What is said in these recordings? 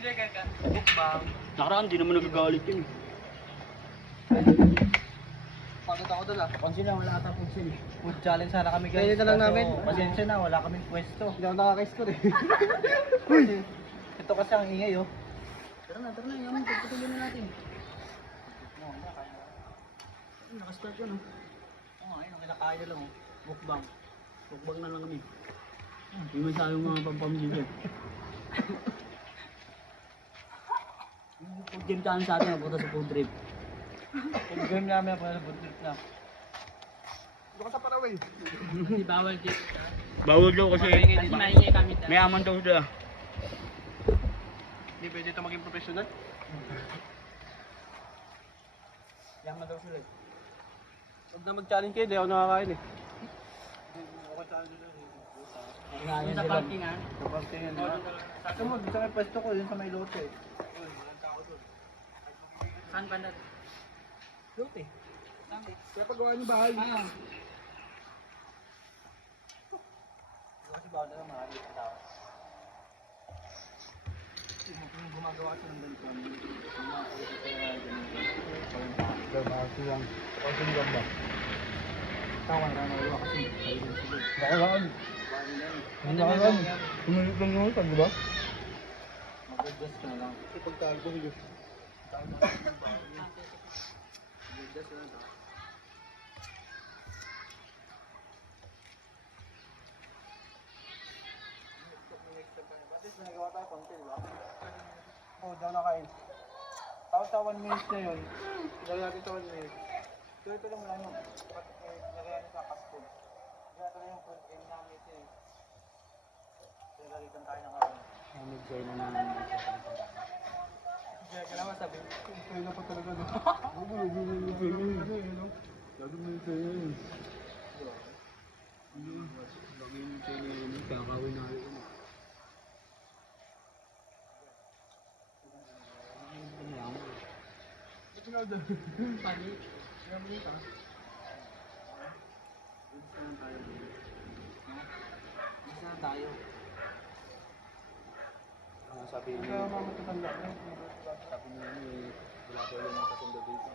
Mukbang. Nakaraan, di naman nagagalit yun. Pagod ako doon ah. Pansin lang, wala ata food sale. Food challenge sana kami guys. Kaya na lang Kaso, namin. Pasensya na, wala kaming pwesto. Hindi ako nakaka-score eh. Kasi, ito kasi ang ingay oh. Tara na, yaman, pagpatuloy na natin. Nakastart yun oh. Oo, ayun, kinakain na lang oh. Mukbang. Mukbang na lang kami. Yung may sabi mga pampamilya. Yung food game challenge sa atin, napunta sa food trip. Food game namin ako na food trip na. Ito ka sa Paraway. Hindi bawal dito. Bawal daw kasi Kasi maingay kami dito. may aman daw sila. Hindi pwede ito maging professional. Yaman daw sila. Huwag na mag-challenge kayo, hindi ako nakakain eh. Yung sa parkingan. Sa parkingan. Sa mo, sa may pwesto ko, yun sa may lote eh. Saan ba na? Lote. Kaya pagawa niyo bahay. Kasi bawal na lang mga yung tao. Kung gumagawa siya ng ganito, gagawin lang. Kasi hindi ba? Tawan na nawa kasi. Bakalaan. Hindi ka lang. Kumilit lang naman sa, di ba? Mag-adjust ka na lang. Ipagtago yun. Mag-adjust ka na lang. At least nagawa tayo konti, di ba? Oo, daw nakain. Tapos sa 1 minute na yun, gawin natin sa 1 minute. So ito lang wala nyo. Lagay natin sa fast food. Kaya ito na yung food game namin ito eh. Kaya lalitan tayo ng karoon. Nag-join na namin. Kaya kailangan sabi, kaya na pa talaga no? Sabi mo yung sa'yo yun. Lagay mo sa inyo, kakawin na rin. Ito nga doon. Pali. Isa tayo. Sabi niyo, Kaya mamatutanda na. sabi niyo wala ko lang ng kasundo dito.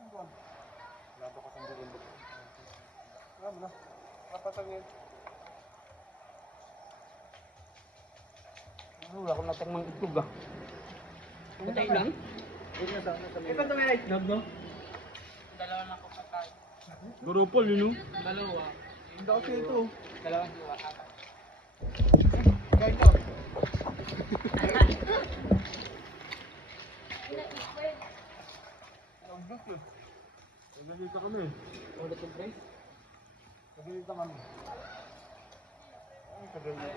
Wala ko kasundo dito. Wala mo na. Kapatangin. Wala ko natang mang itlog ah. Patay lang? Huwag na sana sa Ito ito may itlog no? Dalawa na ako pagkain. Garupol yun oh. Dalawa. Hindi kasi ito. Dalawa. Apat. Kain ka. Ang duk eh. Nagalita kami. Ulit yung price? Nagalita kami. Ay, sabi mo.